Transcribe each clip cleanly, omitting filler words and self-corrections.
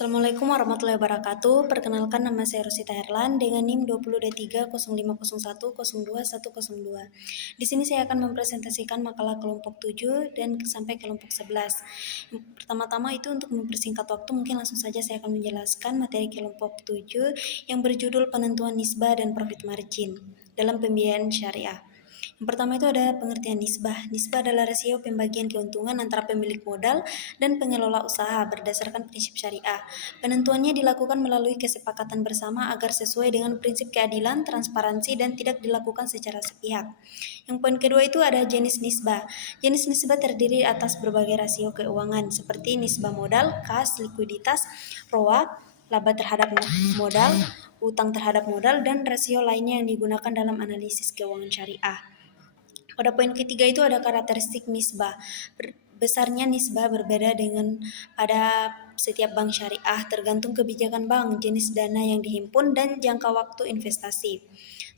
Assalamualaikum warahmatullahi wabarakatuh. Perkenalkan, nama saya Rosita Herlan dengan NIM 20D30501021102. Di sini saya akan mempresentasikan makalah kelompok 7 dan sampai kelompok 11. Pertama-tama itu untuk mempersingkat waktu, mungkin langsung saja saya akan menjelaskan materi kelompok 7 yang berjudul penentuan nisbah dan profit margin dalam pembiayaan syariah. Yang pertama itu ada pengertian nisbah. Nisbah adalah rasio pembagian keuntungan antara pemilik modal dan pengelola usaha berdasarkan prinsip syariah. Penentuannya dilakukan melalui kesepakatan bersama agar sesuai dengan prinsip keadilan, transparansi, dan tidak dilakukan secara sepihak. Yang poin kedua itu ada jenis nisbah. Jenis nisbah terdiri atas berbagai rasio keuangan seperti nisbah modal, kas, likuiditas, ROA, laba terhadap modal, utang terhadap modal, dan rasio lainnya yang digunakan dalam analisis keuangan syariah. Pada poin ketiga itu ada karakteristik nisbah. Besarnya nisbah berbeda dengan pada setiap bank syariah tergantung kebijakan bank, jenis dana yang dihimpun, dan jangka waktu investasi.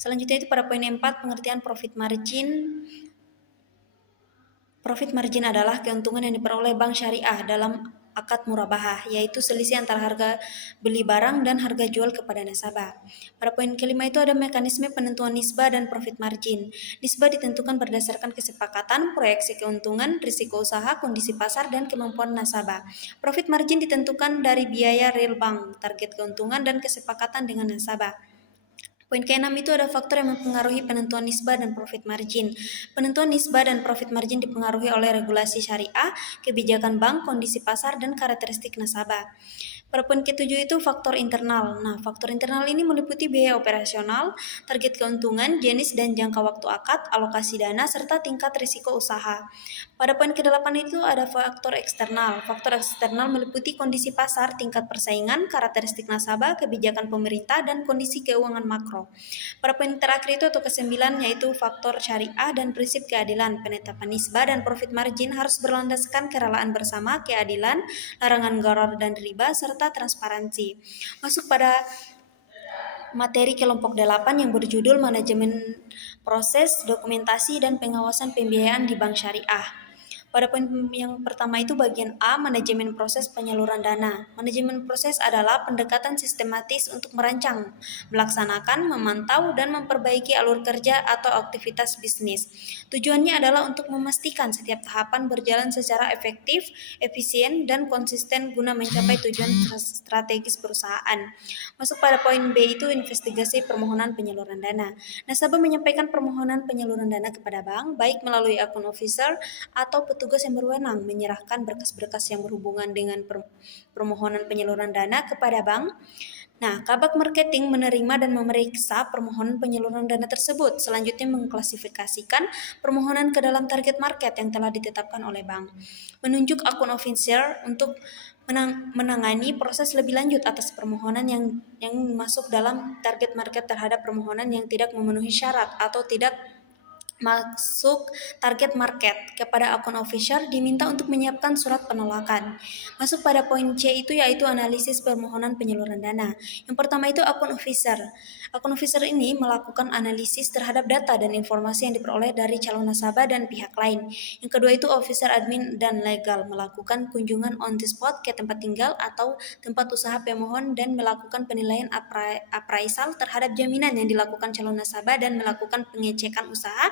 Selanjutnya itu pada poin 4 pengertian profit margin. Profit margin adalah keuntungan yang diperoleh bank syariah dalam akad murabahah, yaitu selisih antara harga beli barang dan harga jual kepada nasabah. Pada poin kelima itu ada mekanisme penentuan nisbah dan profit margin. Nisbah ditentukan berdasarkan kesepakatan, proyeksi keuntungan, risiko usaha, kondisi pasar, dan kemampuan nasabah. Profit margin ditentukan dari biaya real bank, target keuntungan, dan kesepakatan dengan nasabah. Poin ke-6 itu ada faktor yang mempengaruhi penentuan nisbah dan profit margin. Penentuan nisbah dan profit margin dipengaruhi oleh regulasi syariah, kebijakan bank, kondisi pasar, dan karakteristik nasabah. Pada poin ke-7 itu faktor internal. Nah, faktor internal ini meliputi biaya operasional, target keuntungan, jenis dan jangka waktu akad, alokasi dana, serta tingkat risiko usaha. Pada poin ke-8 itu ada faktor eksternal. Faktor eksternal meliputi kondisi pasar, tingkat persaingan, karakteristik nasabah, kebijakan pemerintah, dan kondisi keuangan makro. Pada poin terakhir itu atau ke-9 yaitu faktor syariah dan prinsip keadilan. Penetapan nisbah dan profit margin harus berlandaskan kerelaan bersama, keadilan, larangan gharar dan riba, serta transparansi. Masuk pada materi kelompok 8 yang berjudul manajemen proses, dokumentasi, dan pengawasan pembiayaan di bank syariah. Pada poin yang pertama itu bagian A, manajemen proses penyaluran dana. Manajemen proses adalah pendekatan sistematis untuk merancang, melaksanakan, memantau, dan memperbaiki alur kerja atau aktivitas bisnis. Tujuannya adalah untuk memastikan setiap tahapan berjalan secara efektif, efisien, dan konsisten guna mencapai tujuan strategis perusahaan. Masuk pada poin B itu investigasi permohonan penyaluran dana. Nasabah menyampaikan permohonan penyaluran dana kepada bank, baik melalui akun officer atau petugas yang berwenang menyerahkan berkas-berkas yang berhubungan dengan permohonan penyaluran dana kepada bank. Nah, Kabak Marketing menerima dan memeriksa permohonan penyaluran dana tersebut. Selanjutnya mengklasifikasikan permohonan ke dalam target market yang telah ditetapkan oleh bank. Menunjuk akun officer untuk menangani proses lebih lanjut atas permohonan yang masuk dalam target market terhadap permohonan yang tidak memenuhi syarat atau tidak masuk target market. Kepada akun officer diminta untuk menyiapkan surat penolakan. Masuk pada poin C itu yaitu analisis permohonan penyaluran dana. Yang pertama itu akun officer. Akun officer ini melakukan analisis terhadap data dan informasi yang diperoleh dari calon nasabah dan pihak lain. Yang kedua itu officer admin dan legal melakukan kunjungan on the spot ke tempat tinggal atau tempat usaha pemohon dan melakukan penilaian appraisal terhadap jaminan yang dilakukan calon nasabah dan melakukan pengecekan usaha,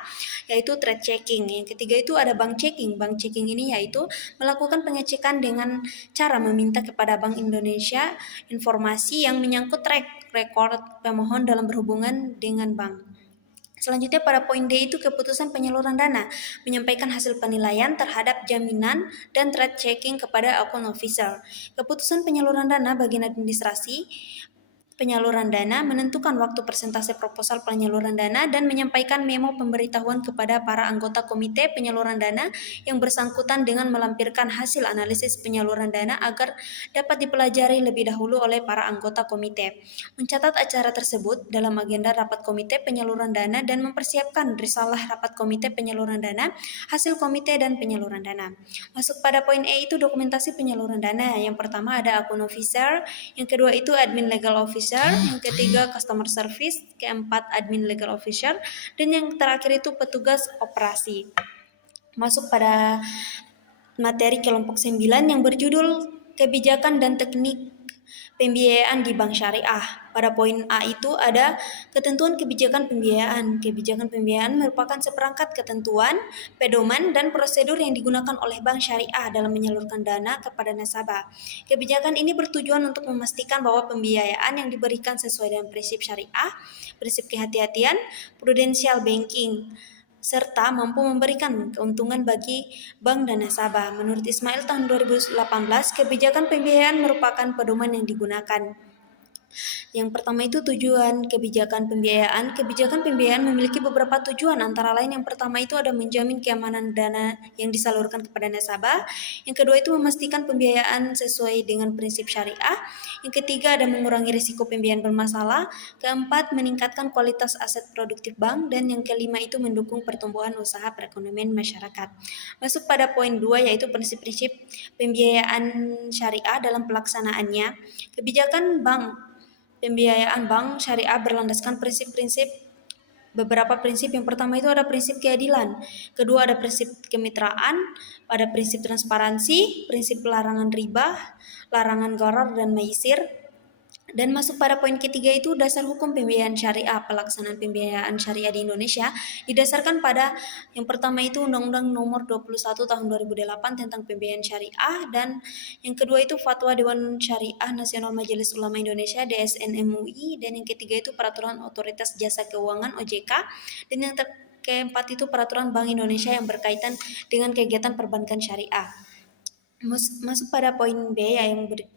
yaitu trade checking. Yang ketiga itu ada bank checking. Bank checking ini yaitu melakukan pengecekan dengan cara meminta kepada Bank Indonesia informasi yang menyangkut track record pemohon dalam berhubungan dengan bank. Selanjutnya pada poin D itu keputusan penyaluran dana, menyampaikan hasil penilaian terhadap jaminan dan trade checking kepada akun officer. Keputusan penyaluran dana bagian administrasi penyaluran dana, menentukan waktu persentase proposal penyaluran dana, dan menyampaikan memo pemberitahuan kepada para anggota komite penyaluran dana yang bersangkutan dengan melampirkan hasil analisis penyaluran dana agar dapat dipelajari lebih dahulu oleh para anggota komite. Mencatat acara tersebut dalam agenda rapat komite penyaluran dana dan mempersiapkan risalah rapat komite penyaluran dana, hasil komite, dan penyaluran dana. Masuk pada poin E itu dokumentasi penyaluran dana. Yang pertama ada akun officer, yang kedua itu admin legal officer, yang ketiga customer service, keempat admin legal officer, dan yang terakhir itu petugas operasi. Masuk pada materi kelompok 9 yang berjudul kebijakan dan teknik pembiayaan di bank syariah. Pada poin A itu ada ketentuan kebijakan pembiayaan. Kebijakan pembiayaan merupakan seperangkat ketentuan, pedoman, dan prosedur yang digunakan oleh bank syariah dalam menyalurkan dana kepada nasabah. Kebijakan ini bertujuan untuk memastikan bahwa pembiayaan yang diberikan sesuai dengan prinsip syariah, prinsip kehati-hatian, prudential banking, serta mampu memberikan keuntungan bagi bank dan nasabah. Menurut Ismail tahun 2018, kebijakan pembiayaan merupakan pedoman yang digunakan. Yang pertama itu tujuan kebijakan pembiayaan. Kebijakan pembiayaan memiliki beberapa tujuan, antara lain yang pertama itu ada menjamin keamanan dana yang disalurkan kepada nasabah. Yang kedua itu memastikan pembiayaan sesuai dengan prinsip syariah. Yang ketiga ada mengurangi risiko pembiayaan bermasalah. Keempat, meningkatkan kualitas aset produktif bank. Dan yang kelima itu mendukung pertumbuhan usaha perekonomian masyarakat. Masuk pada poin 2 yaitu prinsip-prinsip pembiayaan syariah dalam pelaksanaannya. Kebijakan pembiayaan bank syariah berlandaskan beberapa prinsip. Yang pertama itu ada prinsip keadilan, kedua ada prinsip kemitraan, ada prinsip transparansi, prinsip larangan riba, larangan gharar dan maisir. Dan masuk pada poin ketiga itu dasar hukum pembiayaan syariah. Pelaksanaan pembiayaan syariah di Indonesia didasarkan pada yang pertama itu Undang-Undang Nomor 21 Tahun 2008 tentang pembiayaan syariah, dan yang kedua itu Fatwa Dewan Syariah Nasional Majelis Ulama Indonesia (DSN MUI), dan yang ketiga itu Peraturan Otoritas Jasa Keuangan (OJK), dan yang keempat itu Peraturan Bank Indonesia yang berkaitan dengan kegiatan perbankan syariah. Masuk pada poin B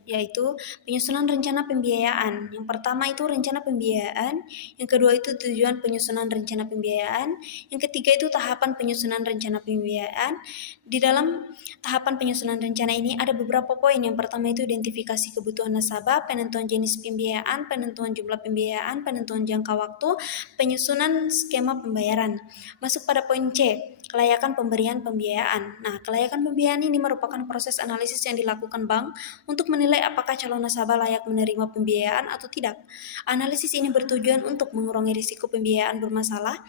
yaitu penyusunan rencana pembiayaan. Yang pertama itu rencana pembiayaan, yang kedua itu tujuan penyusunan rencana pembiayaan, yang ketiga itu tahapan penyusunan rencana pembiayaan. Di dalam tahapan penyusunan rencana ini ada beberapa poin. Yang pertama itu identifikasi kebutuhan nasabah, penentuan jenis pembiayaan, penentuan jumlah pembiayaan, penentuan jangka waktu, penyusunan skema pembayaran. Masuk pada poin C, kelayakan pemberian pembiayaan. Nah, kelayakan pembiayaan ini merupakan proses analisis yang dilakukan bank untuk menilai apakah calon nasabah layak menerima pembiayaan atau tidak. Analisis ini bertujuan untuk mengurangi risiko pembiayaan bermasalah.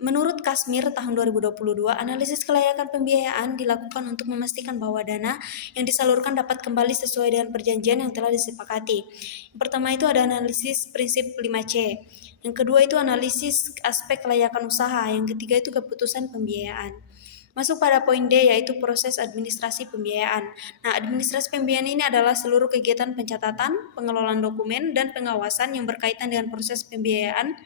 Menurut Kasmir tahun 2022, analisis kelayakan pembiayaan dilakukan untuk memastikan bahwa dana yang disalurkan dapat kembali sesuai dengan perjanjian yang telah disepakati. Yang pertama itu ada analisis prinsip 5C. Yang kedua itu analisis aspek kelayakan usaha. Yang ketiga itu keputusan pembiayaan. Masuk pada poin D yaitu proses administrasi pembiayaan. Nah, administrasi pembiayaan ini adalah seluruh kegiatan pencatatan, pengelolaan dokumen, dan pengawasan yang berkaitan dengan proses pembiayaan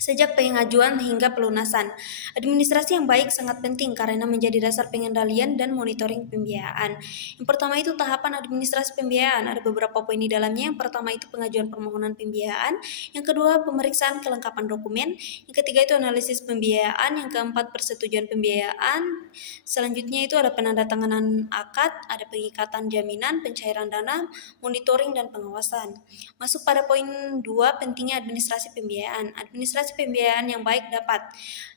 sejak pengajuan hingga pelunasan. Administrasi yang baik sangat penting karena menjadi dasar pengendalian dan monitoring pembiayaan. Yang pertama itu tahapan administrasi pembiayaan. Ada beberapa poin di dalamnya. Yang pertama itu pengajuan permohonan pembiayaan. Yang kedua pemeriksaan kelengkapan dokumen. Yang ketiga itu analisis pembiayaan. Yang keempat persetujuan pembiayaan. Selanjutnya itu ada penandatanganan akad, ada pengikatan jaminan, pencairan dana, monitoring, dan pengawasan. Masuk pada poin 2, pentingnya administrasi pembiayaan. Administrasi pembiayaan yang baik dapat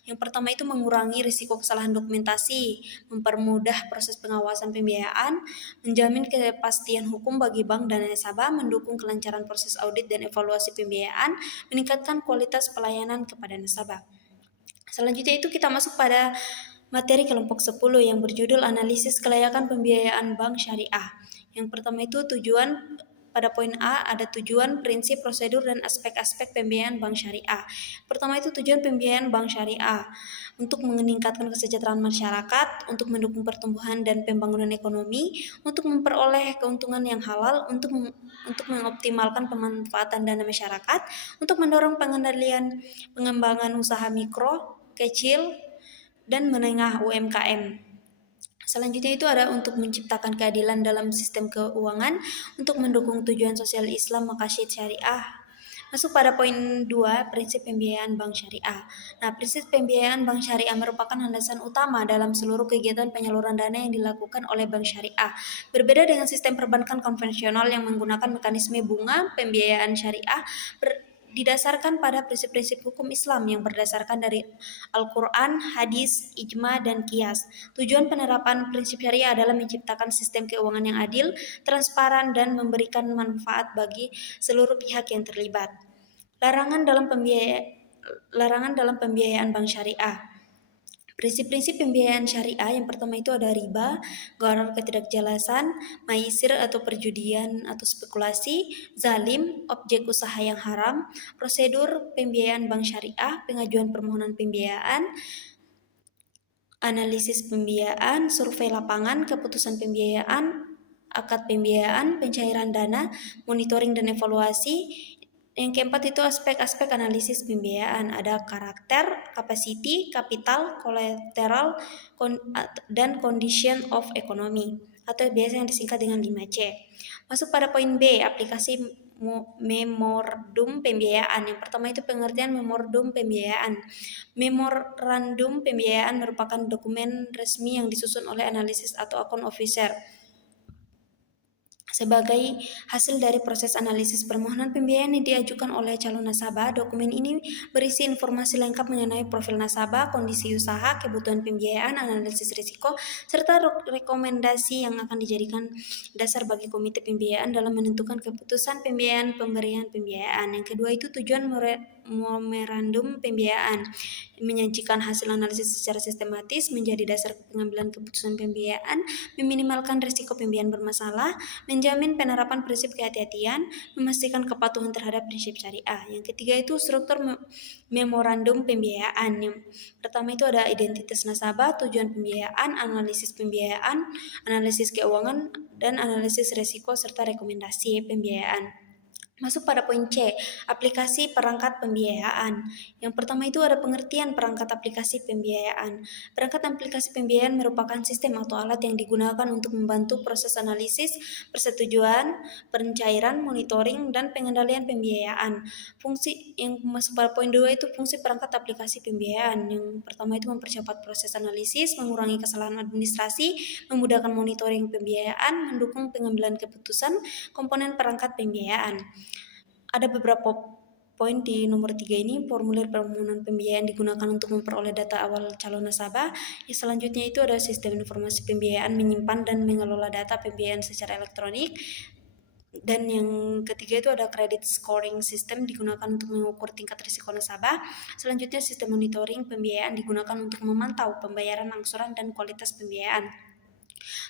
yang pertama itu mengurangi risiko kesalahan dokumentasi, mempermudah proses pengawasan pembiayaan, menjamin kepastian hukum bagi bank dan nasabah, mendukung kelancaran proses audit dan evaluasi pembiayaan, meningkatkan kualitas pelayanan kepada nasabah. Selanjutnya itu kita masuk pada materi kelompok 10 yang berjudul analisis kelayakan pembiayaan bank syariah. Yang pertama itu tujuan. Pada poin A ada tujuan, prinsip, prosedur, dan aspek-aspek pembiayaan bank syariah. Pertama itu tujuan pembiayaan bank syariah untuk meningkatkan kesejahteraan masyarakat, untuk mendukung pertumbuhan dan pembangunan ekonomi, untuk memperoleh keuntungan yang halal, untuk mengoptimalkan pemanfaatan dana masyarakat, untuk mendorong pengembangan usaha mikro, kecil, dan menengah UMKM. Selanjutnya itu ada untuk menciptakan keadilan dalam sistem keuangan, untuk mendukung tujuan sosial Islam maqasid syariah. Masuk pada poin 2, prinsip pembiayaan bank syariah. Nah, prinsip pembiayaan bank syariah merupakan landasan utama dalam seluruh kegiatan penyaluran dana yang dilakukan oleh bank syariah. Berbeda dengan sistem perbankan konvensional yang menggunakan mekanisme bunga, pembiayaan syariah didasarkan pada prinsip-prinsip hukum Islam yang berdasarkan dari Al-Quran, hadis, ijma, dan qiyas. Tujuan penerapan prinsip syariah adalah menciptakan sistem keuangan yang adil, transparan, dan memberikan manfaat bagi seluruh pihak yang terlibat. Larangan dalam pembiayaan bank syariah. Prinsip-prinsip pembiayaan syariah yang pertama itu ada riba, gharar ketidakjelasan, maisir atau perjudian atau spekulasi, zalim, objek usaha yang haram, prosedur pembiayaan bank syariah, pengajuan permohonan pembiayaan, analisis pembiayaan, survei lapangan, keputusan pembiayaan, akad pembiayaan, pencairan dana, monitoring dan evaluasi. Yang keempat itu aspek-aspek analisis pembiayaan, ada karakter, capacity, kapital, kolateral, dan condition of economy, atau biasa yang disingkat dengan 5C. Masuk pada poin B, aplikasi memorandum pembiayaan. Yang pertama itu pengertian memorandum pembiayaan. Memorandum pembiayaan merupakan dokumen resmi yang disusun oleh analisis atau account officer sebagai hasil dari proses analisis permohonan pembiayaan yang diajukan oleh calon nasabah. Dokumen ini berisi informasi lengkap mengenai profil nasabah, kondisi usaha, kebutuhan pembiayaan, analisis risiko, serta rekomendasi yang akan dijadikan dasar bagi komite pembiayaan dalam menentukan keputusan pembiayaan pemberian pembiayaan. Yang kedua itu tujuan memorandum pembiayaan, menyajikan hasil analisis secara sistematis menjadi dasar pengambilan keputusan pembiayaan, meminimalkan risiko pembiayaan bermasalah, menjamin penerapan prinsip kehati-hatian, memastikan kepatuhan terhadap prinsip syariah. Yang ketiga itu struktur memorandum pembiayaan. Yang pertama itu ada identitas nasabah, tujuan pembiayaan, analisis pembiayaan, analisis keuangan, dan analisis risiko serta rekomendasi pembiayaan. Masuk pada poin C, aplikasi perangkat pembiayaan. Yang pertama itu ada pengertian perangkat aplikasi pembiayaan. Perangkat aplikasi pembiayaan merupakan sistem atau alat yang digunakan untuk membantu proses analisis, persetujuan, pencairan, monitoring, dan pengendalian pembiayaan. Fungsi yang masuk pada poin 2 itu fungsi perangkat aplikasi pembiayaan. Yang pertama itu mempercepat proses analisis, mengurangi kesalahan administrasi, memudahkan monitoring pembiayaan, mendukung pengambilan keputusan, komponen perangkat pembiayaan. Ada beberapa poin di nomor 3 ini, formulir permohonan pembiayaan digunakan untuk memperoleh data awal calon nasabah. Yang selanjutnya itu ada sistem informasi pembiayaan menyimpan dan mengelola data pembiayaan secara elektronik. Dan yang ketiga itu ada credit scoring system digunakan untuk mengukur tingkat risiko nasabah. Selanjutnya sistem monitoring pembiayaan digunakan untuk memantau pembayaran angsuran dan kualitas pembiayaan.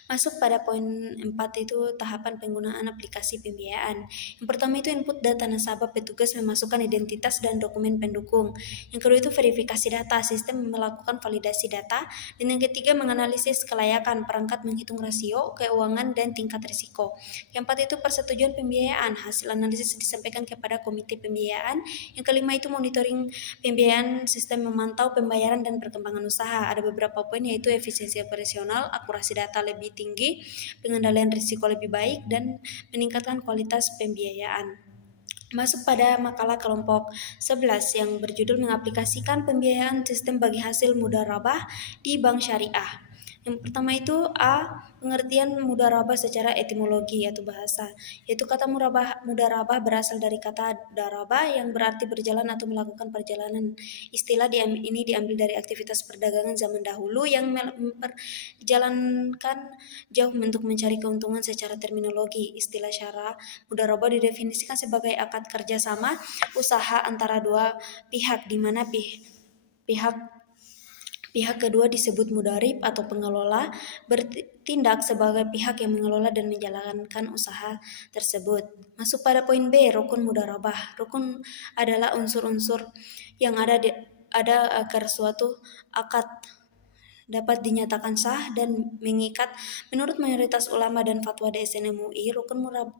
Masuk pada poin 4 itu tahapan penggunaan aplikasi pembiayaan. Yang pertama itu input data nasabah, petugas memasukkan identitas dan dokumen pendukung. Yang kedua itu verifikasi data, sistem melakukan validasi data. Dan yang ketiga menganalisis kelayakan, perangkat menghitung rasio, keuangan, dan tingkat risiko. Yang keempat itu persetujuan pembiayaan, hasil analisis disampaikan kepada komite pembiayaan. Yang kelima itu monitoring pembiayaan, sistem memantau pembayaran dan perkembangan usaha. Ada beberapa poin yaitu efisiensi operasional, akurasi data lebih tinggi, pengendalian risiko lebih baik, dan meningkatkan kualitas pembiayaan. Masuk pada makalah kelompok 11 yang berjudul mengaplikasikan pembiayaan sistem bagi hasil mudharabah di bank syariah. Yang pertama itu A, pengertian mudharabah secara etimologi atau bahasa, yaitu kata mudharabah berasal dari kata daraba yang berarti berjalan atau melakukan perjalanan. Istilah ini diambil dari aktivitas perdagangan zaman dahulu yang memperjalankan jauh untuk mencari keuntungan. Secara terminologi, istilah syara mudharabah didefinisikan sebagai akad kerjasama usaha antara dua pihak di mana pihak kedua disebut mudharib atau pengelola, bertindak sebagai pihak yang mengelola dan menjalankan usaha tersebut. Masuk pada poin B, rukun mudharabah. Rukun adalah unsur-unsur yang ada agar suatu akad dapat dinyatakan sah dan mengikat. Menurut mayoritas ulama dan fatwa DSN MUI, rukun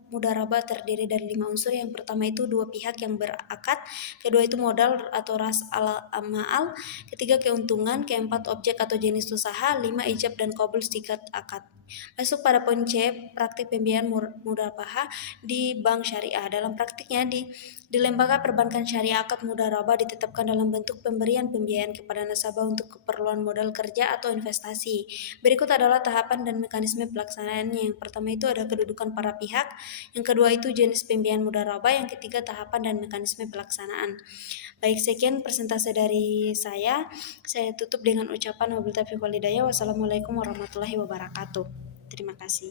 mudharabah terdiri dari 5 unsur. Yang pertama itu dua pihak yang berakad, kedua itu modal atau ras al-ma'al, ketiga keuntungan, keempat objek atau jenis usaha, 5 ijab dan qabul sikat akad. Masuk pada poin C, praktik pembiayaan mudharabah di bank syariah. Dalam praktiknya di lembaga perbankan syariah, akad mudharabah ditetapkan dalam bentuk pemberian pembiayaan kepada nasabah untuk keperluan modal kerja atau investasi. Berikut adalah tahapan dan mekanisme pelaksanaannya. Yang pertama itu ada kedudukan para pihak, yang kedua itu jenis pembiayaan mudharabah, yang ketiga tahapan dan mekanisme pelaksanaan. Baik, sekian persentase dari saya. Saya tutup dengan ucapan wabillahi taufiq wal hidayah. Wassalamualaikum warahmatullahi wabarakatuh. Terima kasih.